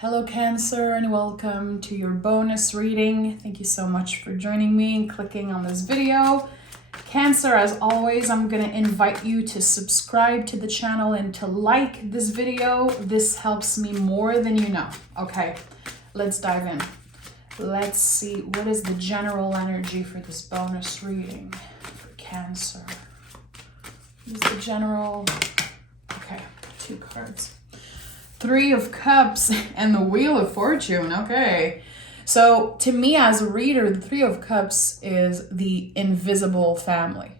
Hello Cancer, and welcome to your bonus reading. Thank you so much for joining me and clicking on this video. Cancer, as always, I'm going to invite you to subscribe to the channel and to like this video. This helps me more than you know. Okay, let's dive in. Let's see, what is the general energy for this bonus reading for Cancer? What is the general? Okay, 2 cards. 3 of Cups and the Wheel of Fortune. Okay. So to me as a reader, the 3 of Cups is the invisible family.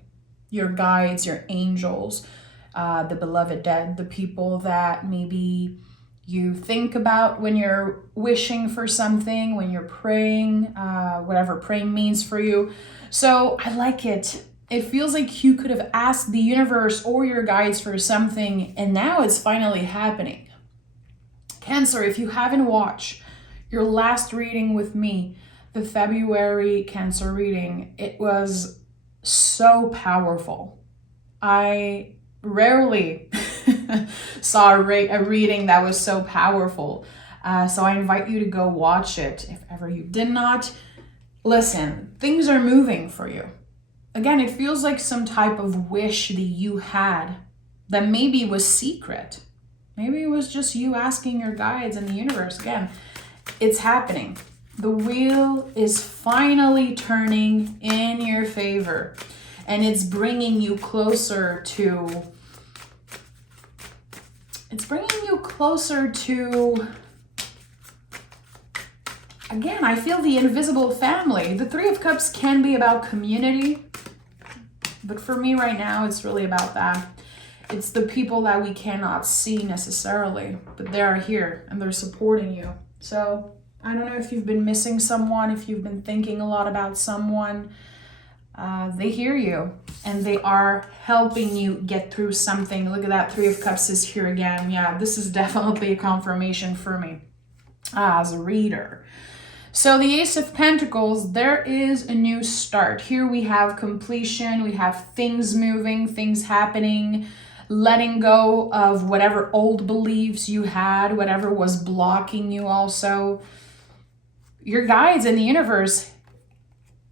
Your guides, your angels, the beloved dead, the people that maybe you think about when you're wishing for something, when you're praying, whatever praying means for you. So I like it. It feels like you could have asked the universe or your guides for something, and now it's finally happening. Cancer, if you haven't watched your last reading with me, the February Cancer reading, it was so powerful. I rarely saw a reading that was so powerful. So I invite you to go watch it if ever you did not. Listen, things are moving for you. Again, it feels like some type of wish that you had that maybe was secret. Maybe it was just you asking your guides and the universe. Again, it's happening. The wheel is finally turning in your favor, and it's bringing you closer to, again, I feel the invisible family. The 3 of Cups can be about community, but for me right now, it's really about that. It's the people that we cannot see necessarily, but they are here and they're supporting you. So I don't know if you've been missing someone, if you've been thinking a lot about someone. They hear you and they are helping you get through something. Look at that, 3 of Cups is here again. Yeah, this is definitely a confirmation for me as a reader. So the Ace of Pentacles, there is a new start. Here we have completion, we have things moving, things happening, letting go of whatever old beliefs you had, whatever was blocking you also. Your guides in the universe,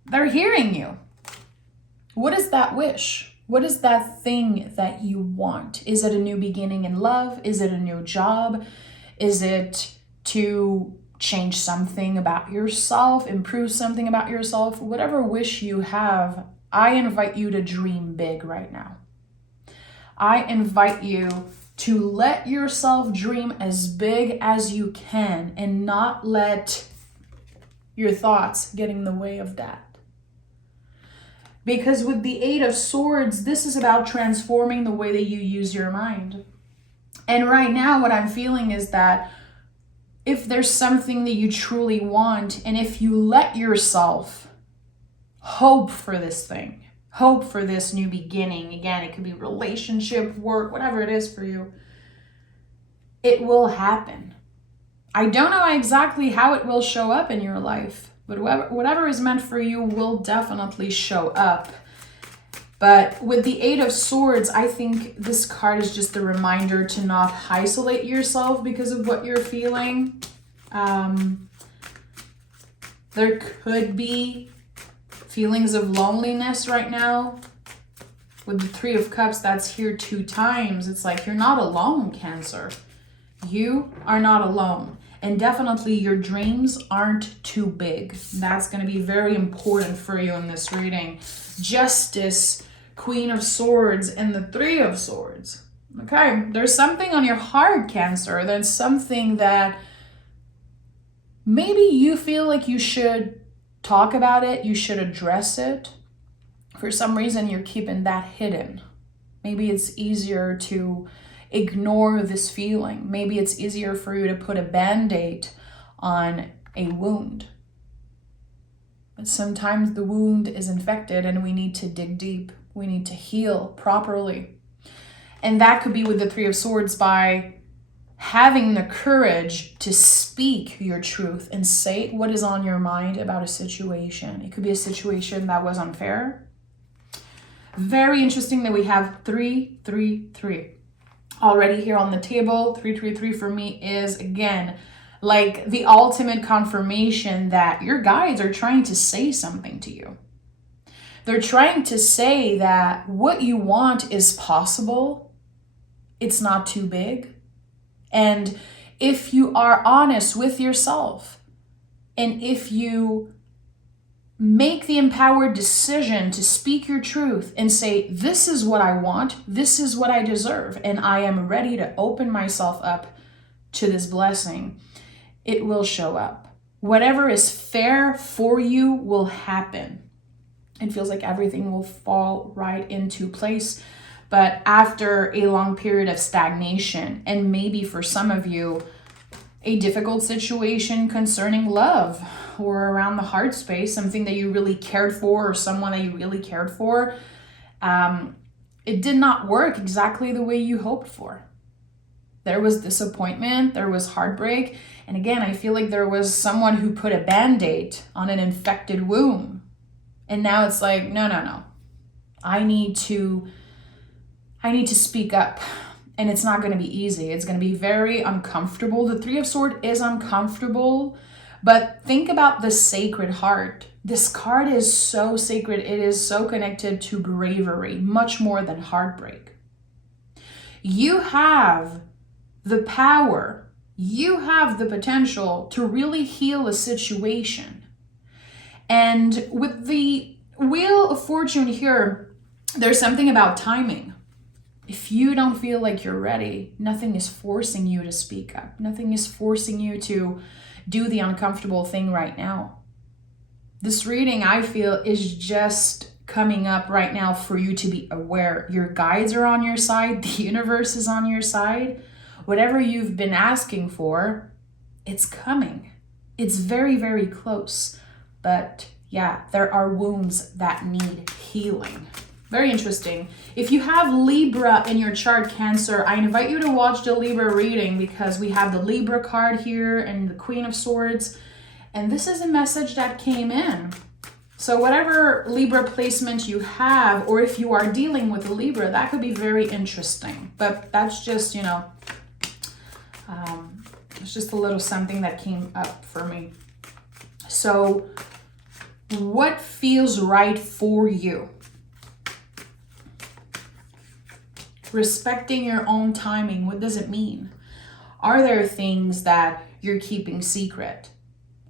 they're hearing you. What is that wish? What is that thing that you want? Is it a new beginning in love? Is it a new job? Is it to change something about yourself, improve something about yourself? Whatever wish you have, I invite you to dream big right now. I invite you to let yourself dream as big as you can and not let your thoughts get in the way of that. Because with the 8 of Swords, this is about transforming the way that you use your mind. And right now, what I'm feeling is that if there's something that you truly want, and if you let yourself hope for this thing, hope for this new beginning, again, it could be relationship, work, whatever it is for you, it will happen. I don't know exactly how it will show up in your life, but whatever is meant for you will definitely show up. But with the 8 of Swords, I think this card is just a reminder to not isolate yourself because of what you're feeling. There could be feelings of loneliness right now. With the 3 of Cups, that's here 2 times. It's like you're not alone, Cancer. You are not alone. And definitely your dreams aren't too big. That's going to be very important for you in this reading. Justice, Queen of Swords, and the 3 of Swords. Okay, there's something on your heart, Cancer. There's something that maybe you feel like you should talk about it, you should address it. For some reason, you're keeping that hidden. Maybe it's easier to ignore this feeling. Maybe it's easier for you to put a band-aid on a wound. But sometimes the wound is infected and we need to dig deep. We need to heal properly. And that could be with the 3 of Swords by having the courage to speak your truth and say what is on your mind about a situation. It could be a situation that was unfair. Very interesting that we have 3, 3, 3 already here on the table. 3, 3, 3 for me is, again, like the ultimate confirmation that your guides are trying to say something to you. They're trying to say that what you want is possible. It's not too big. And if you are honest with yourself, and if you make the empowered decision to speak your truth and say, this is what I want, this is what I deserve, and I am ready to open myself up to this blessing, it will show up. Whatever is fair for you will happen. It feels like everything will fall right into place. But after a long period of stagnation, and maybe for some of you, a difficult situation concerning love or around the heart space, something that you really cared for or someone that you really cared for, it did not work exactly the way you hoped for. There was disappointment, there was heartbreak, and again, I feel like there was someone who put a band-aid on an infected wound. And now it's like, no. I need to speak up. And it's not going to be easy. It's going to be very uncomfortable. The Three of Swords is uncomfortable, but think about the Sacred Heart. This card is so sacred. It is so connected to bravery, much more than heartbreak. You have the power. You have the potential to really heal a situation. And with the Wheel of Fortune here, there's something about timing. If you don't feel like you're ready, nothing is forcing you to speak up. Nothing is forcing you to do the uncomfortable thing right now. This reading, I feel, is just coming up right now for you to be aware. Your guides are on your side. The universe is on your side. Whatever you've been asking for, it's coming. It's very, very close. But yeah, there are wounds that need healing. Very interesting. If you have Libra in your chart, Cancer, I invite you to watch the Libra reading because we have the Libra card here and the Queen of Swords. And this is a message that came in. So whatever Libra placement you have, or if you are dealing with a Libra, that could be very interesting. But that's just, it's just a little something that came up for me. So what feels right for you? Respecting your own timing, what does it mean? Are there things that you're keeping secret?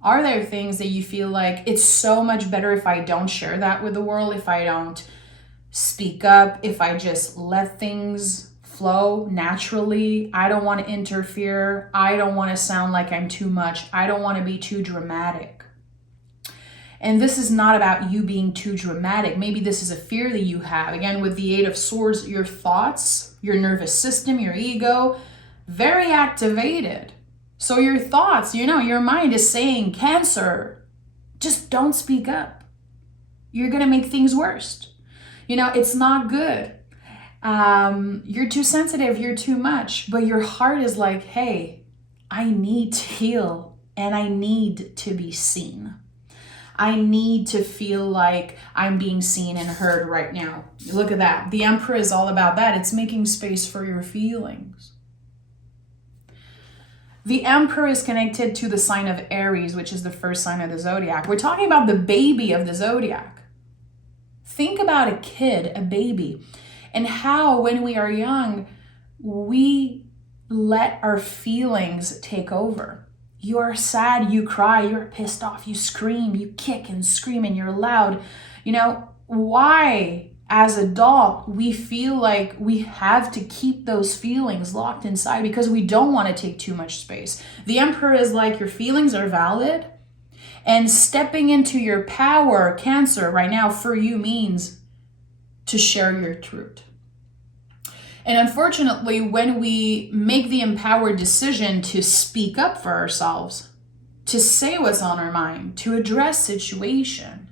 Are there things that you feel like it's so much better if I don't share that with the world, if I don't speak up, if I just let things flow naturally? I don't want to interfere. I don't want to sound like I'm too much. I don't want to be too dramatic. And this is not about you being too dramatic. Maybe this is a fear that you have. Again, with the Eight of Swords, your thoughts, your nervous system, your ego, very activated. So your thoughts, your mind is saying, Cancer, just don't speak up. You're going to make things worse. It's not good. You're too sensitive. You're too much. But your heart is like, hey, I need to heal and I need to be seen. I need to feel like I'm being seen and heard right now. Look at that. The Emperor is all about that. It's making space for your feelings. The Emperor is connected to the sign of Aries, which is the first sign of the zodiac. We're talking about the baby of the zodiac. Think about a kid, a baby, and how when we are young, we let our feelings take over. You are sad, you cry, you're pissed off, you scream, you kick and scream, and you're loud. Why, as adult, we feel like we have to keep those feelings locked inside because we don't want to take too much space. The Emperor is like, your feelings are valid, and stepping into your power, Cancer, right now for you means to share your truth. And unfortunately, when we make the empowered decision to speak up for ourselves, to say what's on our mind, to address situation,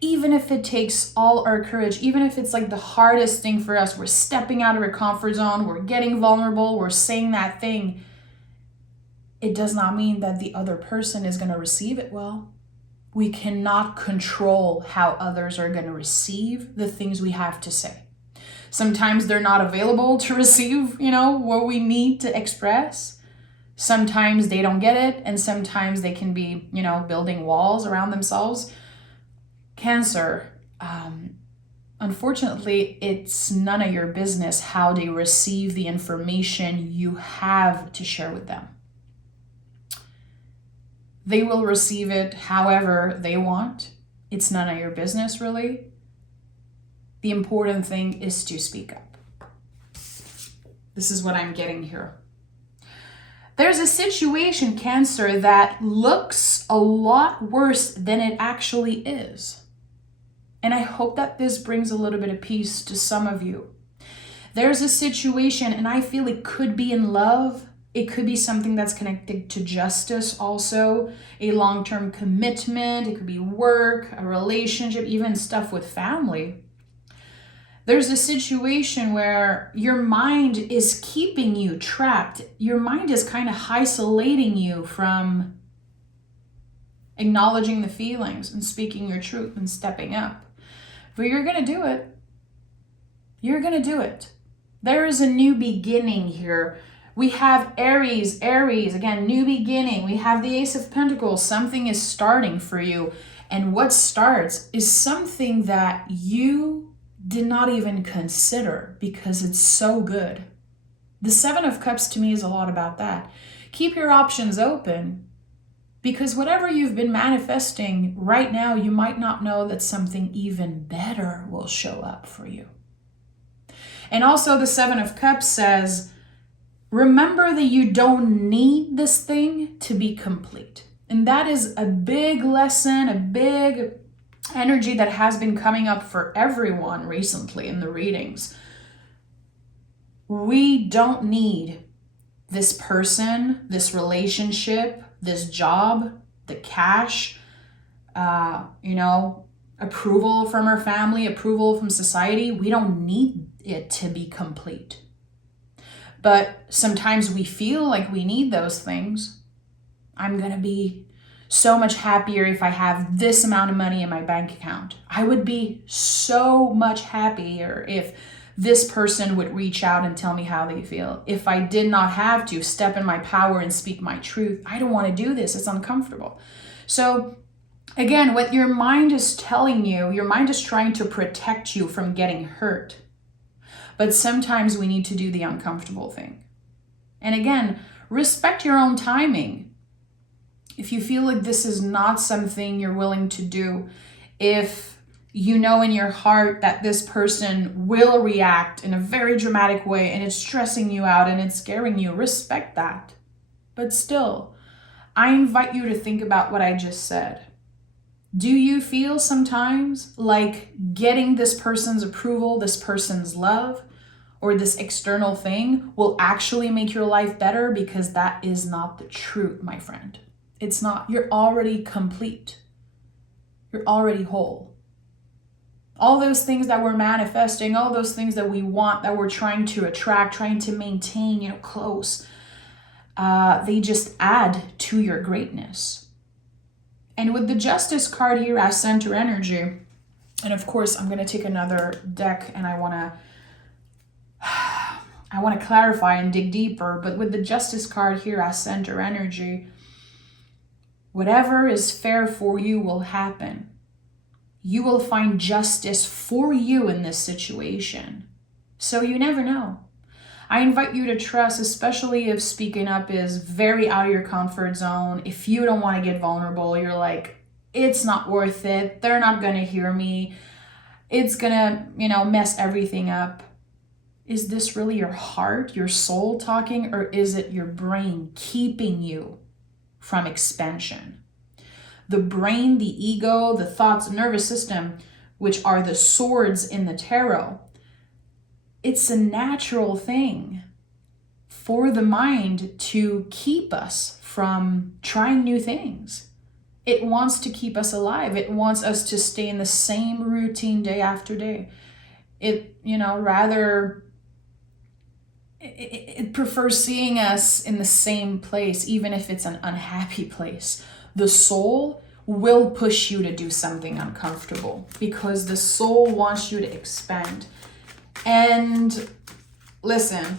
even if it takes all our courage, even if it's like the hardest thing for us, we're stepping out of our comfort zone, we're getting vulnerable, we're saying that thing, it does not mean that the other person is going to receive it well. We cannot control how others are going to receive the things we have to say. Sometimes they're not available to receive, what we need to express. Sometimes they don't get it, and sometimes they can be, building walls around themselves. Cancer, unfortunately, it's none of your business how they receive the information you have to share with them. They will receive it however they want. It's none of your business, really. The important thing is to speak up. This is what I'm getting here. There's a situation, Cancer, that looks a lot worse than it actually is. And I hope that this brings a little bit of peace to some of you. There's a situation, and I feel it could be in love. It could be something that's connected to justice also, a long-term commitment. It could be work, a relationship, even stuff with family. There's a situation where your mind is keeping you trapped. Your mind is kind of isolating you from acknowledging the feelings and speaking your truth and stepping up. But you're going to do it. You're going to do it. There is a new beginning here. We have Aries, again, new beginning. We have the Ace of Pentacles. Something is starting for you. And what starts is something that you did not even consider because it's so good. The Seven of Cups to me is a lot about that. Keep your options open, because whatever you've been manifesting right now, you might not know that something even better will show up for you. And also the Seven of Cups says, remember that you don't need this thing to be complete. And that is a big lesson, a big energy that has been coming up for everyone recently in the readings. We don't need this person, this relationship, this job, the cash, approval from our family, approval from society. We don't need it to be complete. But sometimes we feel like we need those things. I'm going to be so much happier if I have this amount of money in my bank account. I would be so much happier if this person would reach out and tell me how they feel. If I did not have to step in my power and speak my truth, I don't want to do this. It's uncomfortable. So again, what your mind is telling you, your mind is trying to protect you from getting hurt. But sometimes we need to do the uncomfortable thing. And again, respect your own timing. If you feel like this is not something you're willing to do, if you know in your heart that this person will react in a very dramatic way and it's stressing you out and it's scaring you, respect that. But still, I invite you to think about what I just said. Do you feel sometimes like getting this person's approval, this person's love, or this external thing will actually make your life better? Because that is not the truth, my friend. It's not. You're already complete. You're already whole. All those things that we're manifesting, all those things that we want, that we're trying to attract, trying to maintain, close, they just add to your greatness. And with the Justice card here as center energy, and of course, I'm going to take another deck and I want to clarify and dig deeper, but with the Justice card here as center energy, whatever is fair for you will happen. You will find justice for you in this situation. So you never know. I invite you to trust, especially if speaking up is very out of your comfort zone. If you don't want to get vulnerable, you're like, it's not worth it. They're not going to hear me. It's going to, mess everything up. Is this really your heart, your soul talking, or is it your brain keeping you from expansion? The brain, the ego, the thoughts, nervous system, which are the swords in the tarot, it's a natural thing for the mind to keep us from trying new things. It wants to keep us alive. It wants us to stay in the same routine day after day. It prefers seeing us in the same place, even if it's an unhappy place. The soul will push you to do something uncomfortable because the soul wants you to expand. And listen,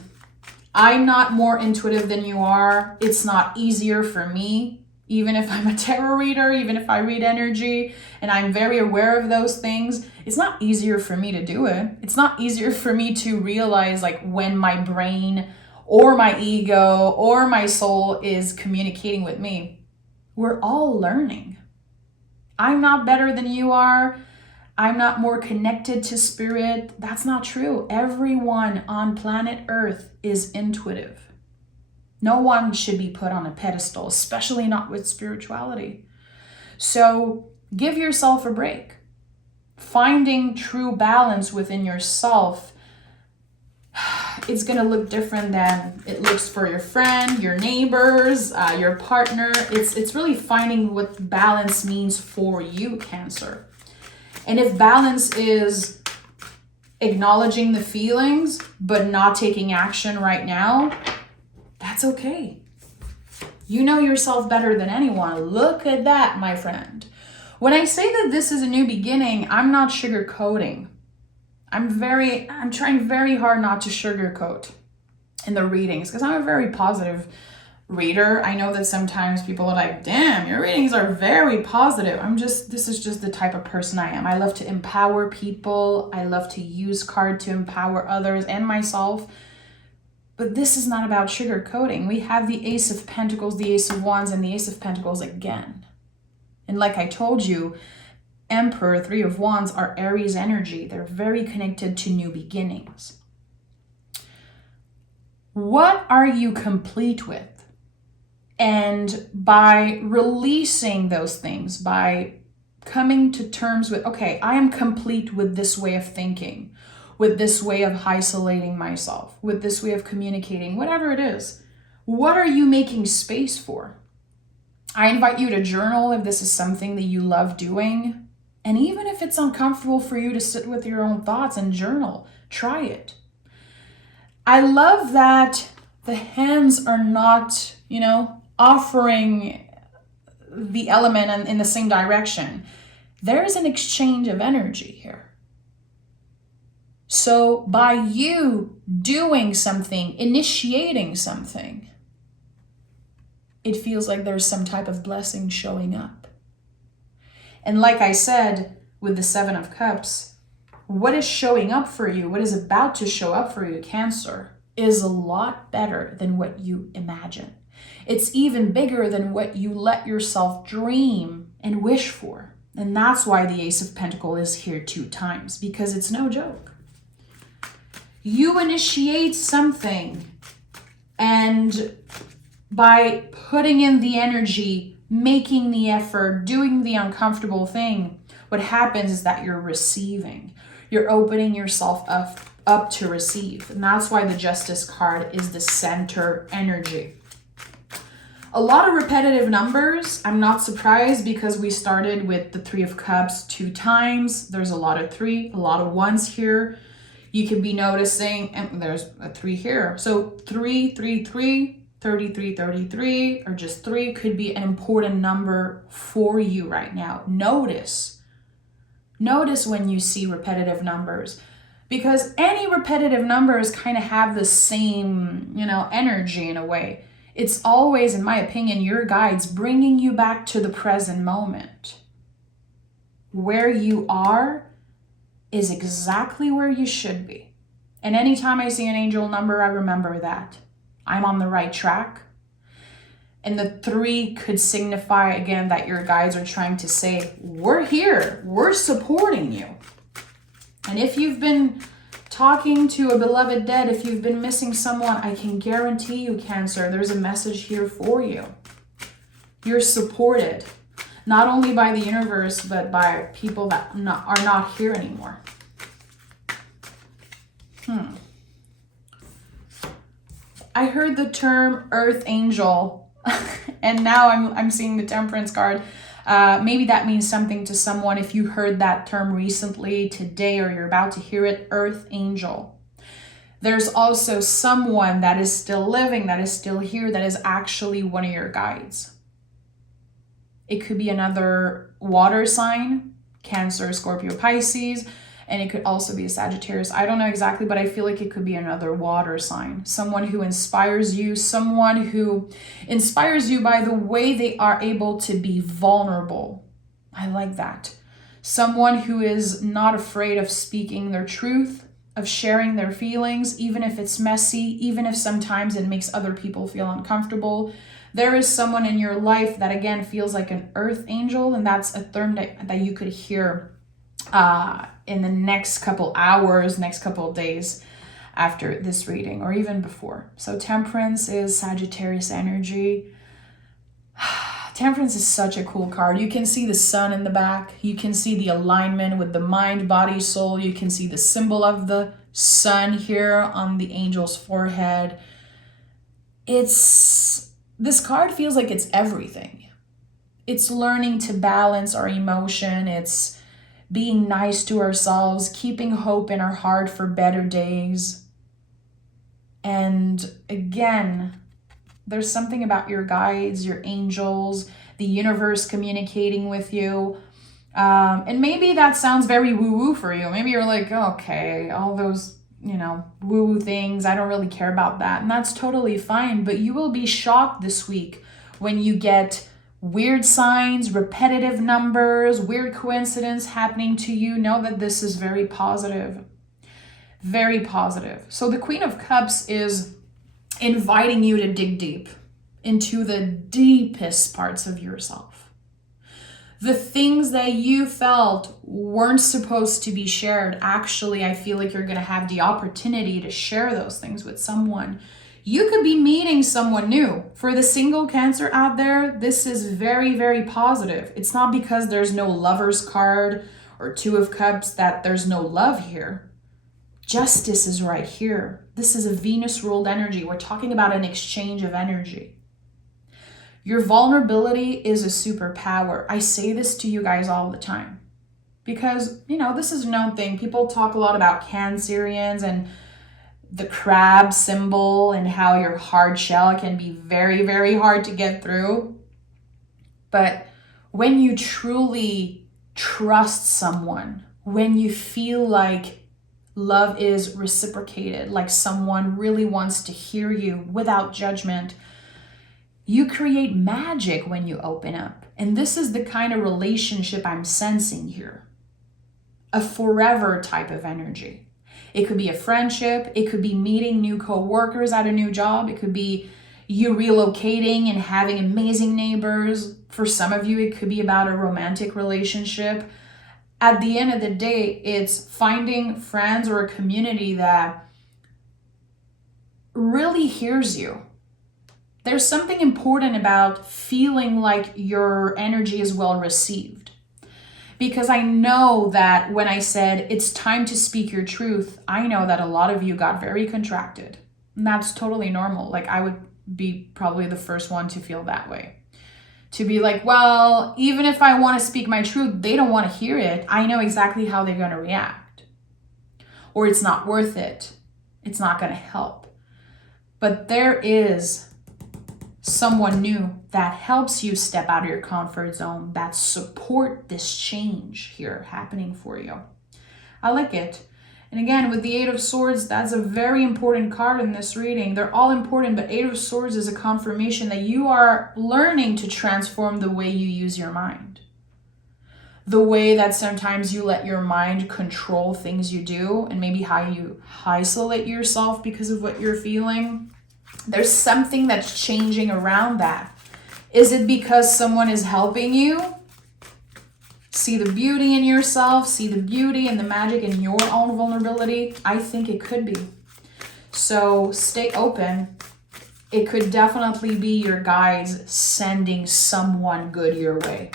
I'm not more intuitive than you are. It's not easier for me, even if I'm a tarot reader, even if I read energy and I'm very aware of those things. It's not easier for me to do it. It's not easier for me to realize like when my brain or my ego or my soul is communicating with me. We're all learning. I'm not better than you are. I'm not more connected to spirit. That's not true. Everyone on planet Earth is intuitive. No one should be put on a pedestal, especially not with spirituality. So give yourself a break. Finding true balance within yourself, it's going to look different than it looks for your friend, your neighbors, your partner. It's really finding what balance means for you, Cancer. And if balance is acknowledging the feelings, but not taking action right now, that's okay. You know yourself better than anyone. Look at that, my friend. When I say that this is a new beginning, I'm not sugarcoating. I'm trying very hard not to sugarcoat in the readings because I'm a very positive reader. I know that sometimes people are like, damn, your readings are very positive. This is just the type of person I am. I love to empower people. I love to use cards to empower others and myself. But this is not about sugarcoating. We have the Ace of Pentacles, the Ace of Wands, and the Ace of Pentacles again. And like I told you, Emperor, Three of Wands are Aries energy. They're very connected to new beginnings. What are you complete with? And by releasing those things, by coming to terms with, okay, I am complete with this way of thinking, with this way of isolating myself, with this way of communicating, whatever it is. What are you making space for? I invite you to journal if this is something that you love doing. And even if it's uncomfortable for you to sit with your own thoughts and journal, try it. I love that the hands are not, offering the element in the same direction. There's an exchange of energy here. So by you doing something, initiating something, it feels like there's some type of blessing showing up. And like I said, with the Seven of Cups, what is showing up for you, what is about to show up for you, Cancer, is a lot better than what you imagine. It's even bigger than what you let yourself dream and wish for. And that's why the Ace of Pentacles is here 2 times, because it's no joke. You initiate something, and by putting in the energy, making the effort, doing the uncomfortable thing, what happens is that you're receiving. You're opening yourself up to receive. And that's why the Justice card is the center energy. A lot of repetitive numbers. I'm not surprised because we started with the Three of Cups 2 times. There's a lot of 3, a lot of 1s here. You could be noticing, and there's a 3 here. So 3, 3, 3, 33, 33, or just 3 could be an important number for you right now. Notice when you see repetitive numbers, because any repetitive numbers kind of have the same, energy in a way. It's always, in my opinion, your guides bringing you back to the present moment. Where you are is exactly where you should be. And anytime I see an angel number, I remember that I'm on the right track. And the 3 could signify, again, that your guides are trying to say, we're here, we're supporting you. And if you've been talking to a beloved dead, if you've been missing someone, I can guarantee you, Cancer, there's a message here for you. You're supported, not only by the universe, but by people that are not here anymore. I heard the term Earth Angel, and now I'm seeing the Temperance card. Maybe that means something to someone if you heard that term recently, today, or you're about to hear it, Earth Angel. There's also someone that is still living, that is still here, that is actually one of your guides. It could be another water sign, Cancer, Scorpio, Pisces. And it could also be a Sagittarius. I don't know exactly, but I feel like it could be another water sign. Someone who inspires you, someone who inspires you by the way they are able to be vulnerable. I like that. Someone who is not afraid of speaking their truth, of sharing their feelings, even if it's messy, even if sometimes it makes other people feel uncomfortable. There is someone in your life that, again, feels like an earth angel, and that's a term that you could hear in the next couple hours, next couple days after this reading, or even before. So Temperance is Sagittarius energy. Temperance is such a cool card. You can see the sun in the back. You can see the alignment with the mind, body, soul. You can see the symbol of the sun here on the angel's forehead. This card feels like it's everything. It's learning to balance our emotion. It's being nice to ourselves, keeping hope in our heart for better days. And again, there's something about your guides, your angels, the universe communicating with you. And maybe that sounds very woo-woo for you. Maybe you're like, okay, all those, woo-woo things, I don't really care about that. And that's totally fine. But you will be shocked this week when you get weird signs, repetitive numbers, weird coincidence happening to you. Know that this is very positive. Very positive. So the Queen of Cups is inviting you to dig deep into the deepest parts of yourself. The things that you felt weren't supposed to be shared. Actually, I feel like you're going to have the opportunity to share those things with someone. You could be meeting someone new. For the single Cancer out there, this is very, very positive. It's not because there's no Lover's card or Two of Cups that there's no love here. Justice is right here. This is a Venus-ruled energy. We're talking about an exchange of energy. Your vulnerability is a superpower. I say this to you guys all the time because, this is a known thing. People talk a lot about Cancerians and the crab symbol and how your hard shell can be very, very hard to get through. But when you truly trust someone, when you feel like love is reciprocated, like someone really wants to hear you without judgment, you create magic when you open up. And this is the kind of relationship I'm sensing here. A forever type of energy. It could be a friendship. It could be meeting new co-workers at a new job. It could be you relocating and having amazing neighbors. For some of you, it could be about a romantic relationship. At the end of the day, it's finding friends or a community that really hears you. There's something important about feeling like your energy is well received. Because I know that when I said it's time to speak your truth, I know that a lot of you got very contracted. And that's totally normal. Like I would be probably the first one to feel that way. To be like, well, even if I want to speak my truth, they don't want to hear it. I know exactly how they're going to react. Or it's not worth it. It's not going to help. But there is someone new that helps you step out of your comfort zone, that support this change here happening for you. I like it. And again, with the Eight of Swords, that's a very important card in this reading. They're all important, but Eight of Swords is a confirmation that you are learning to transform the way you use your mind. The way that sometimes you let your mind control things you do, and maybe how you isolate yourself because of what you're feeling. There's something that's changing around that. Is it because someone is helping you see the beauty in yourself, see the beauty and the magic in your own vulnerability? I think it could be. So stay open. It could definitely be your guides sending someone good your way.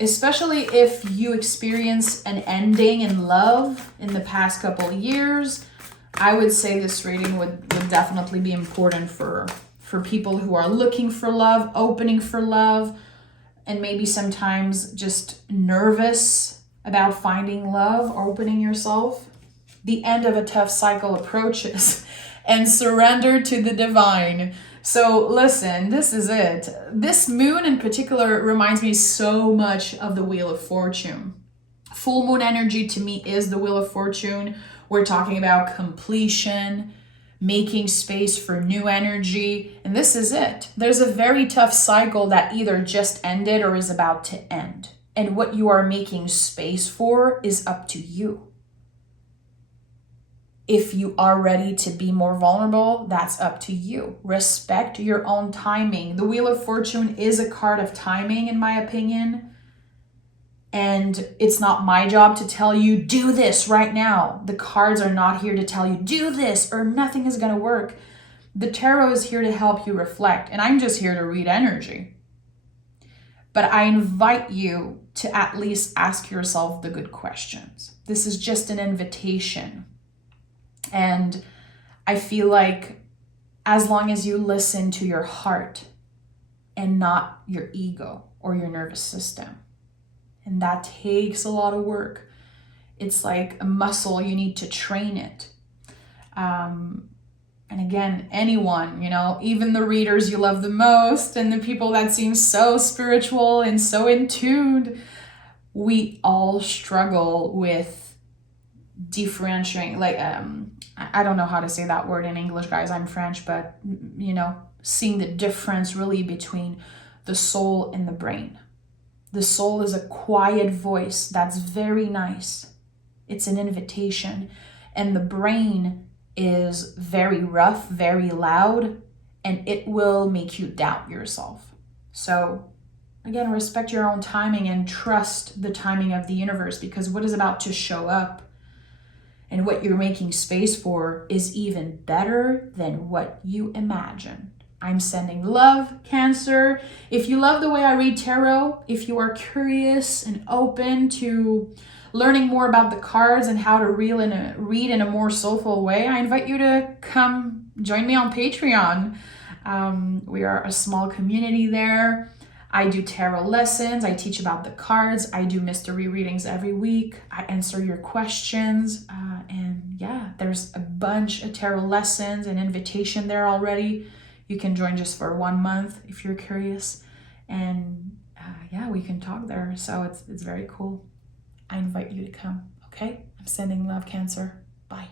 Especially if you experience an ending in love in the past couple of years, I would say this reading would definitely be important for people who are looking for love, opening for love, and maybe sometimes just nervous about finding love or opening yourself. The end of a tough cycle approaches and surrender to the divine. So listen, this is it. This moon in particular reminds me so much of the Wheel of Fortune. Full moon energy to me is the Wheel of Fortune. We're talking about completion, making space for new energy. And this is it. There's a very tough cycle that either just ended or is about to end. And what you are making space for is up to you. If you are ready to be more vulnerable, that's up to you. Respect your own timing. The Wheel of Fortune is a card of timing, in my opinion. And it's not my job to tell you, do this right now. The cards are not here to tell you, do this or nothing is going to work. The tarot is here to help you reflect. And I'm just here to read energy. But I invite you to at least ask yourself the good questions. This is just an invitation. And I feel like as long as you listen to your heart and not your ego or your nervous system, and that takes a lot of work. It's like a muscle, you need to train it. And again, anyone, even the readers you love the most and the people that seem so spiritual and so in tune, we all struggle with differentiating, I don't know how to say that word in English, guys. I'm French, but seeing the difference really between the soul and the brain. The soul is a quiet voice that's very nice. It's an invitation. And the brain is very rough, very loud, and it will make you doubt yourself. So again, respect your own timing and trust the timing of the universe, because what is about to show up and what you're making space for is even better than what you imagine. I'm sending love, Cancer. If you love the way I read tarot, if you are curious and open to learning more about the cards and how to read in a more soulful way, I invite you to come join me on Patreon. We are a small community there. I do tarot lessons. I teach about the cards. I do mystery readings every week. I answer your questions. And yeah, there's a bunch of tarot lessons and invitation there already. You can join just for 1 month if you're curious. And yeah, we can talk there. So it's very cool. I invite you to come, okay? I'm sending love, Cancer. Bye.